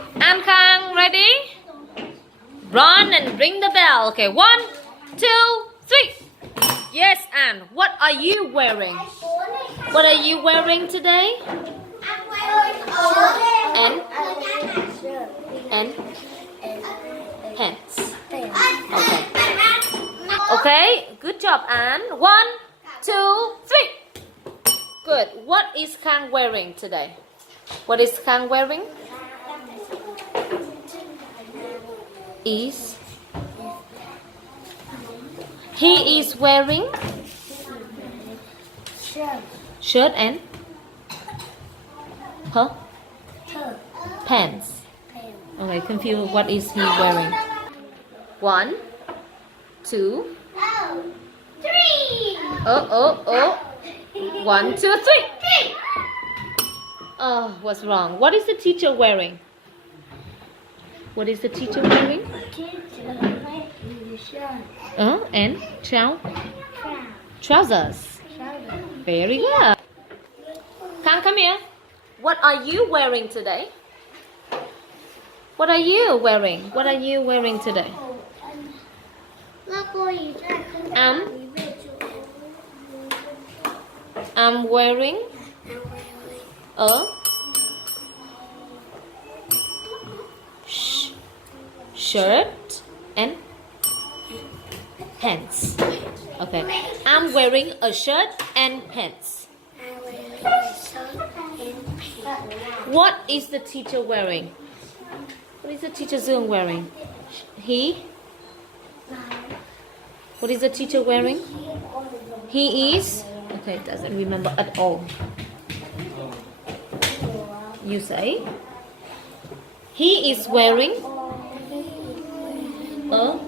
And Khang, ready? Run and ring the bell. Okay, 1, 2, 3. Yes, and what are you wearing? What are you wearing today? And pants. Okay. Okay, good job, Anne. 1, 2, 3. Good. What is Khang wearing today? What is Khang wearing? He is wearing shirt and pants. Okay, confused. What is he wearing? 1, 2. 3. Oh. 1, 2, 3. Oh, what's wrong? What is the teacher wearing? What is the teacher wearing? And trousers. Very good. Khang, come here. What are you wearing today? What are you wearing? What are you wearing today? I'm wearing a shirt and pants. Okay. I'm wearing a shirt and pants. What is the teacher wearing? What is the teacher Zương wearing? What is the teacher wearing? He is. Okay, doesn't remember at all. You say. He is wearing a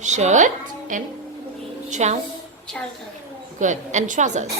shirt and trousers. Good. And trousers.